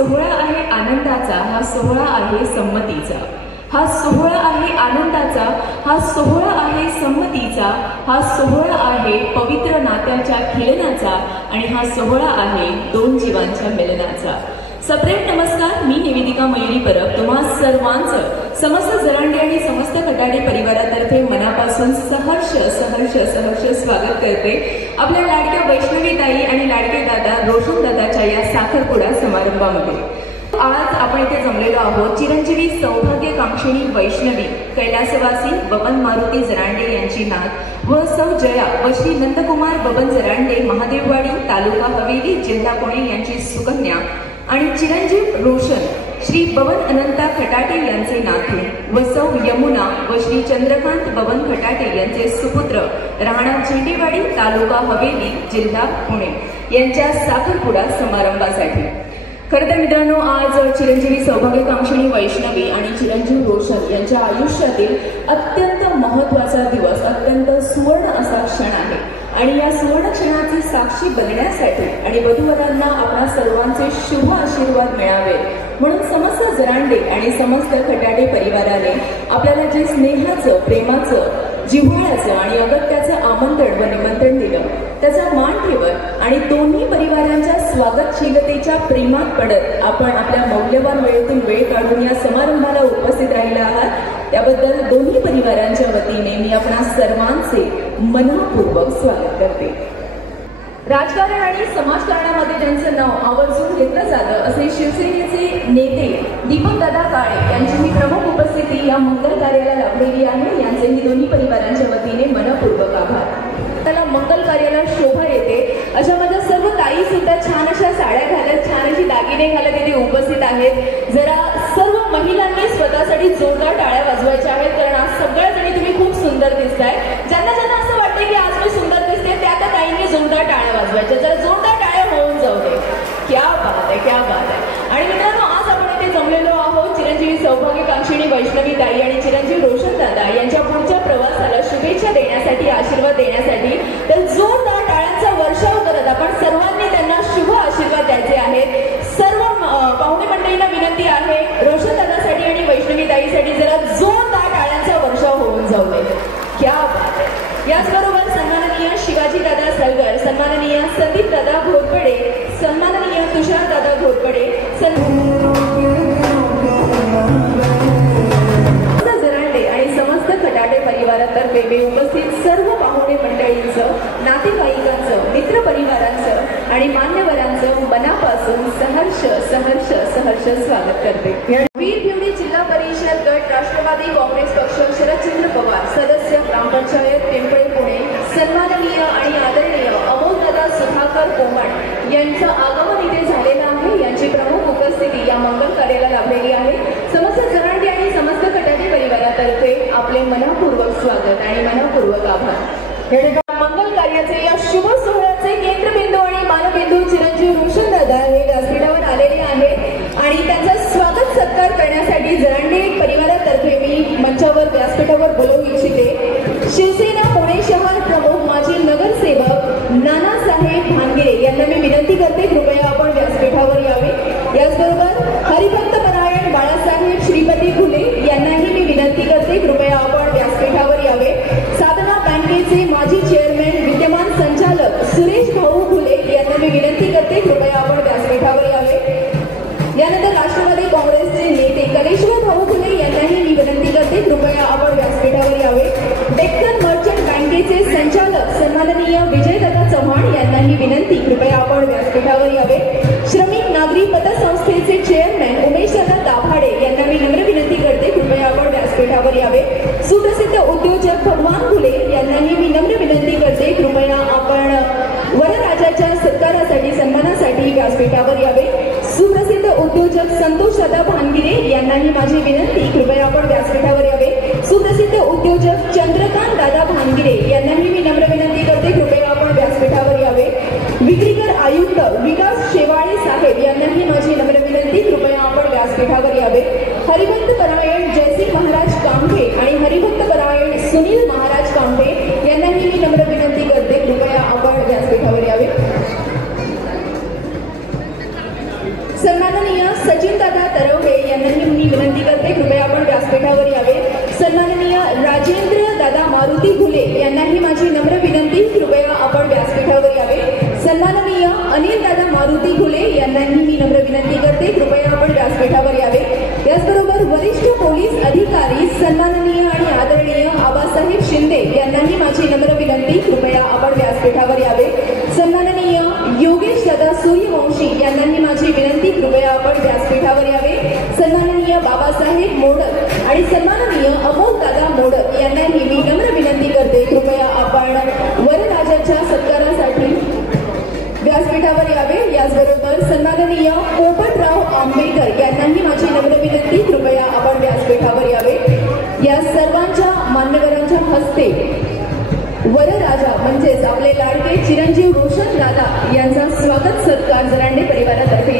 सोहळा आहे आनंदाचा, हा सोहळा आहे संमतीचा। हा सोहळा आहे आनंदाचा, हा सोहळा आहे संमतीचा, हा सोहळा आहे पवित्र नात्याच्या खिलनाचा आणि हा सोहळा आहे दोन जीवांच्या मिलनाचा। सप्रेम नमस्कार, मी निवेदिका मयुरी परब तुम्हा सर्वांचं समस्त जरांडे आणि समस्त खटाडे परिवारातर्फे मनापासून सहर्ष सहर्ष सहर्ष स्वागत करते आपल्या लाडक्या वैष्णवी ताई आणि लाडके दादा रोशन दादाच्या या साखरपुडा समारंभामध्ये। आज आपण इथे जमलेलो आहोत चिरंजीवी सौभाग्यकांक्षिणी वैष्णवी कैलासवासी बबन मारुती जरांडे यांची नात व सौ जया व श्री नंदकुमार बबन जरांडे महादेववाडी तालुका हवेली जिल्हा पुणे यांची सुकन्या आणि चिरंजीव रोशन श्री बबन अनंता खटाटे यांचे नातू व सौ यमुना व श्री चंद्रकांत बबन खटाटे यांचे सुपुत्र राहणार झेंडेवाडी तालुका हवेली जिल्हा पुणे यांच्या साखरपुडा समारंभासाठी। खरं तर मित्रांनो, आज चिरंजीवी सौभाग्यकांक्षिणी वैष्णवी आणि चिरंजीव रोशन यांच्या आयुष्यातील अत्यंत महत्त्वाचा दिवस, अत्यंत सुवर्ण असा क्षण आहे आणि या सुवर्ण क्षणाची साक्षी बनण्यासाठी आणि वधूवरांना आपल्या सर्वांचे शुभ आशीर्वाद मिळावे म्हणून समस्त जरांडे आणि समस्त खटाटे परिवाराने आपल्याला जे स्नेहाचं, प्रेमाचं, जिव्हाळ्याचं आणि अगत्याचं आमंत्रण व निमंत्रण दिलं त्याचा मान ठेवत आणि दोन्ही परिवारांच्या स्वागतशीलतेच्या प्रेमात पडत आपण आपल्या मौल्यवान वेळेतून वेळ काढून या समारंभाला उपस्थित राहिला आहात त्याबद्दल दोन्ही परिवारांच्या वतीने मी आपणा सर्वांचे मनपूर्वक स्वागत करते। राजकारण आणि समाजकारणामध्ये ज्यांचं नाव आवर्जून घेतलं जातं असे शिवसेनेचे नेते दीपकदादा काळे यांची मी प्रमुख उपस्थिती या मंगल कार्याला लाभलेली आहे। यांचेही दोन्ही परिवारांच्या वतीने मनपूर्वक आभार। त्याला मंगल कार्याला शोभा येते अशा माझ्या सर्व ताई सुद्धा छान अशा साड्या घालत, छान अशी दागिने घालत इथे उपस्थित आहेत। जरा सर्व महिलांनी स्वतःसाठी जोरदार टाळ्या वाजवायच्या आहेत कारण आज सगळ्या जणी तुम्ही खूप सुंदर दिसताय। ज्यांना ज्यांना असं वाटतंय की आज मी सुंदर दिसते त्या त्या ताईंनी जोरदार टाळ्या वाजवायच्या, जरा जोरदार टाळ्या होऊन जाऊ दे। क्या बात आहे, क्या बात आहे। आणि मित्रांनो, आज आपण इथे जमलेलो आहोत चिरंजीवी सौभाग्यकांक्षिणी वैष्णवी ताई आणि चिरंजीव रोशन दादा यांच्या पुढच्या प्रवासाला शुभेच्छा देण्यासाठी, आशीर्वाद देण्यासाठी। तर जोरदार टाळ्यांचा वर्षाव करत आपण सर्वांनी त्यांना शुभ आशीर्वाद द्यायचे आहेत। सर्व पाहुणे मंडळींना विनंती आहे रोशन दादासाठी आणि वैष्णवी ताईसाठी जरा जोरदार टाळ्यांचा वर्षाव होऊन जाऊ दे। क्या बात आहे। याचबरोबर सन्माननीय शिवाजी दादा सलगर, सन्माननीय संदीप दादा घोरपडे, सन्माननीय तुषार दादा घोरपडे, जरांडे आणि समस्त खटाटे परिवारातर्फे मी उपस्थित सर्व पाहुणे मंडळींचं, नातेवाईकांचं, मित्र परिवारांचं आणि मान्यवरांचं मनापासून सहर्ष सहर्ष सहर्ष स्वागत करते। वीरभिवडी जिल्हा परिषद गट राष्ट्रवादी काँग्रेस पक्ष शरदचंद्र पवार सदस्य ग्रामपंचायत पिंपळे पुणे सन्माननीय आणि आदरणीय अमोलदादा सुधाकर कोमण यांचं आगमन इथे झालेलं आहे। यांची प्रमुख उपस्थिती या मंगल कार्याला लाभलेली आहे। समस्त जरांडे आणि समस्त खटाटे परिवारातर्फे आपले मनपूर्वक स्वागत आणि मनपूर्वक आभार। मंगल कार्याचे या शुभ सोहळ्याचे केंद्रबिंदू आणि मानबिंदू चिरंजीव रोशन दादा हे व्यासपीठावर आलेले आहेत आणि त्यांचा स्वागत सत्कार करण्यासाठी जरांडे परिवारातर्फे मी मंचावर व्यासपीठावर बोलवू इच्छिते। शिवसेना पुणे शहर प्रमुख माजी नगरसेवक नानासाहेब भानगिरे यांना मी विनंती करते कृपया आपण व्यासपीठावर यावे। याचबरोबर हरिभक्त परायण बाळासाहेब श्रीपती घुले यांनाही मी विनंती करते कृपया आपण व्यासपीठावर यावे। साधना बँकेचे माजी चेअरमॅन विद्यमान संचालक सुरेश भाऊ घुले यांना मी विनंती करते कृपया आपण व्यासपीठावर यावे। यानंतर राष्ट्रवादी काँग्रेसचे नेते कलेश्वर भाऊ घुले यांनाही मी विनंती करते कृपया आपण व्यासपीठावर यावे। डेक्कन मर्चंट बँकेचे संचालक सन्माननीय विजयदादा चव्हाण यांनाही विनंती कृपया आपण व्यासपीठावर यावे। श्रमिक नागरी पतसंस्थेचे चेअरमॅन उमेशदादा दाभाडे यांना मी नम्र विनंती करते कृपया आपण व्यासपीठावर यावे। सुप्रसिद्ध उद्योजक भगवान घुले यांनाही मी नम्र विनंती करते कृपया आपण वरराजाच्या सत्कारासाठी, सन्मानासाठी व्यासपीठावर यावे। सुप्रसिद्ध उद्योजक संतोष दादा भानगिरे यांनाही माझी विनंती कृपया आपण व्यासपीठावर यावे। सुप्रसिद्ध उद्योजक चंद्रकांत दादा भानगिरे यांनाही मी नम्र विनंती करते कृपया आपण व्यासपीठावर यावे। विक्रीकर आयुक्त विकास शेवाळे साहेब यांनाही माझी नम्र विनंती कृपया आपण व्यासपीठावर यावे। हरिभक्त परायण जयसिंग महाराज कांठे आणि हरिभक्त परायण सुनील महाराज कांठे यांनाही मी नम्र विनंती करते कृपया आपण व्यासपीठावर यावे। सन्मान सन्माननीय सचिनदादा तरवडे यांनाही मी विनंती करते, कृपया आपण व्यासपीठावर यावे. सन्माननीय राजेंद्र दादा मारुती घुले यांनाही माझी नम्र विनंती, कृपया आपण व्यासपीठावर यावे. सन्माननीय अनिल दादा मारुती घुले यांनाही मी नम्र विनंती करते, कृपया आपण व्यासपीठावर यावे. त्याचबरोबर वरिष्ठ पोलीस अधिकारी सन्माननीय आणि आदरणीय आबासाहेब शिंदे यांनाही माझी नम्र विनंती, कृपया आपण व्यासपीठावर यावे. सन्माननीय योगेश दादा सूर्यवंशी यांनाही माझी विनंती, कृपया आपण व्यासपीठावर यावे. सन्माननीय बाबासाहेब मोडक आणि सन्माननीय अमोल दादा मोडक यांनाही मी नम्र विनंती करते, कृपया आपण वरराजाच्या सत्कारासाठी व्यासपीठावर यावे. याचबरोबर सन्माननीय पोपटराव आंबेडकर यांनाही माझी नम्र विनंती, कृपया आपण व्यासपीठावर यावे. या सर्वांच्या मान्यवरांच्या हस्ते वरराजा म्हणजेच आपले लाडके चिरंजीव रोशन दादा यांचा स्वागत सत्कार जरांडे परिवारातर्फे